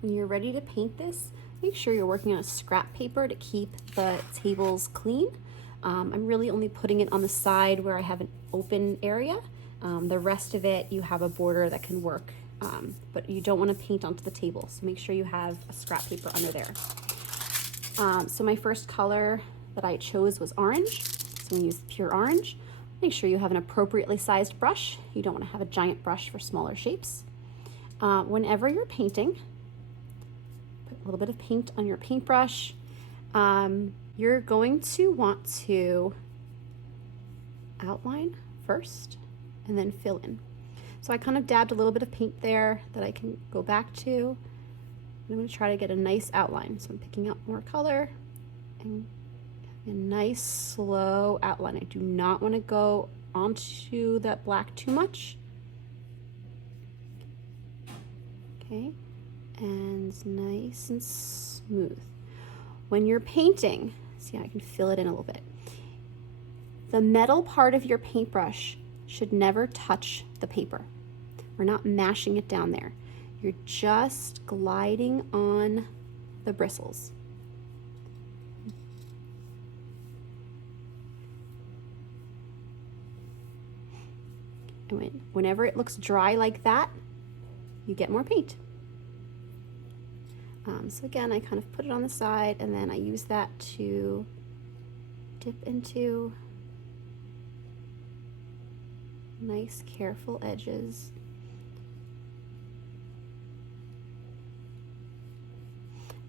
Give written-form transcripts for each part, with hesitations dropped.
When you're ready to paint this, make sure you're working on a scrap paper to keep the tables clean. I'm really only putting it on the side where I have an open area. The rest of it, you have a border that can work, but you don't want to paint onto the table, so make sure you have a scrap paper under there. So my first color that I chose was orange, so I'm going to use pure orange. Make sure you have an appropriately sized brush. You don't want to have a giant brush for smaller shapes. Whenever you're painting, put a little bit of paint on your paintbrush. You're going to want to outline first and then fill in. So I kind of dabbed a little bit of paint there that I can go back to. I'm going to try to get a nice outline. So I'm picking up more color and a nice slow outline. I do not want to go onto that black too much. Okay, and nice and smooth. When you're painting, see, I can fill it in a little bit. The metal part of your paintbrush should never touch the paper. We're not mashing it down there. You're just gliding on the bristles. And whenever it looks dry like that, you get more paint. So again, I kind of put it on the side and then I use that to dip into nice, careful edges.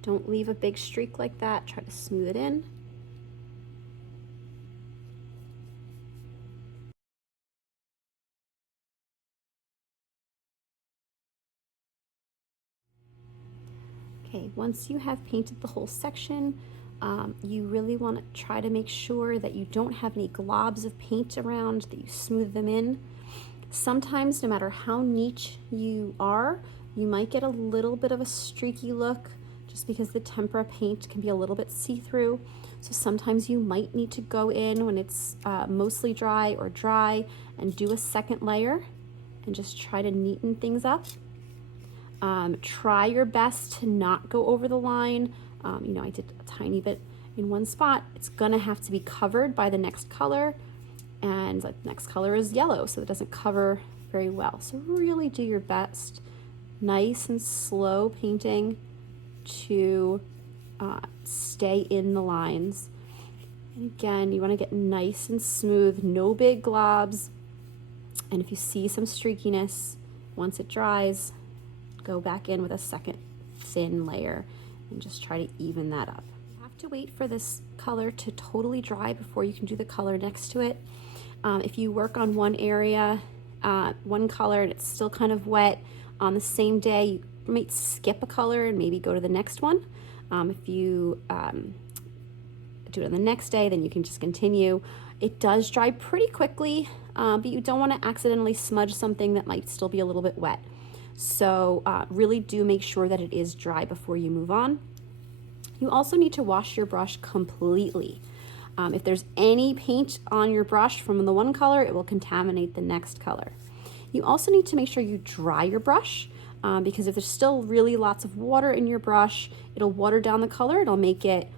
Don't leave a big streak like that. Try to smooth it in. Okay, once you have painted the whole section, you really want to try to make sure that you don't have any globs of paint around, that you smooth them in. Sometimes, no matter how neat you are, you might get a little bit of a streaky look just because the tempera paint can be a little bit see-through. So sometimes you might need to go in when it's mostly dry or dry and do a second layer and just try to neaten things up. Try your best to not go over the line. You know, I did a tiny bit in one spot. It's gonna have to be covered by the next color, and the next color is yellow, so it doesn't cover very well. So really do your best, nice and slow painting to stay in the lines. And again, you wanna get nice and smooth, no big globs. And if you see some streakiness, once it dries, go back in with a second thin layer and just try to even that up. You have to wait for this color to totally dry before you can do the color next to it. If you work on one area, one color, and it's still kind of wet, on the same day, you might skip a color and maybe go to the next one. If you do it on the next day, then you can just continue. It does dry pretty quickly, but you don't want to accidentally smudge something that might still be a little bit wet. So really do make sure that it is dry before you move on. You also need to wash your brush completely. If there's any paint on your brush from the one color, it will contaminate the next color. You also need to make sure you dry your brush because if there's still really lots of water in your brush, it'll water down the color. It'll make it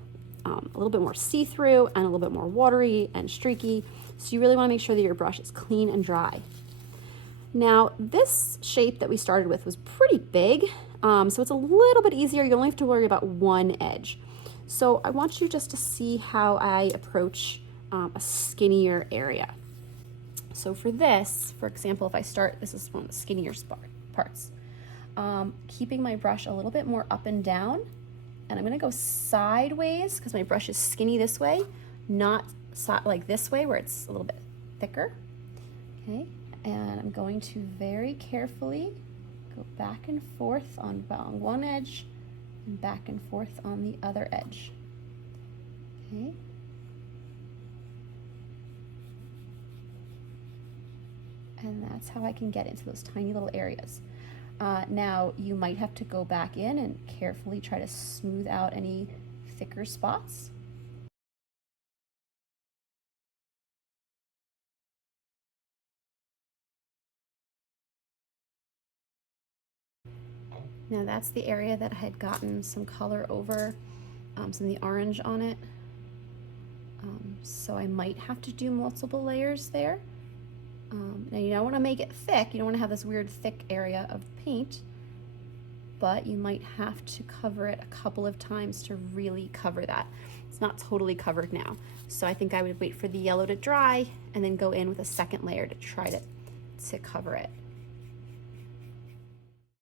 a little bit more see-through and a little bit more watery and streaky. So you really want to make sure that your brush is clean and dry. Now, this shape that we started with was pretty big, so it's a little bit easier. You only have to worry about one edge. So I want you just to see how I approach a skinnier area. So for this, for example, if I start, this is one of the skinnier parts. Keeping my brush a little bit more up and down, and I'm gonna go sideways because my brush is skinny this way, not like this way where it's a little bit thicker, okay? And I'm going to very carefully go back and forth on one edge and back and forth on the other edge. Okay. And that's how I can get into those tiny little areas. Now you might have to go back in and carefully try to smooth out any thicker spots. Now that's the area that I had gotten some color over, some of the orange on it. So I might have to do multiple layers there. Now you don't want to make it thick, you don't want to have this weird thick area of paint, but you might have to cover it a couple of times to really cover that. It's not totally covered now. So I think I would wait for the yellow to dry and then go in with a second layer to try to cover it.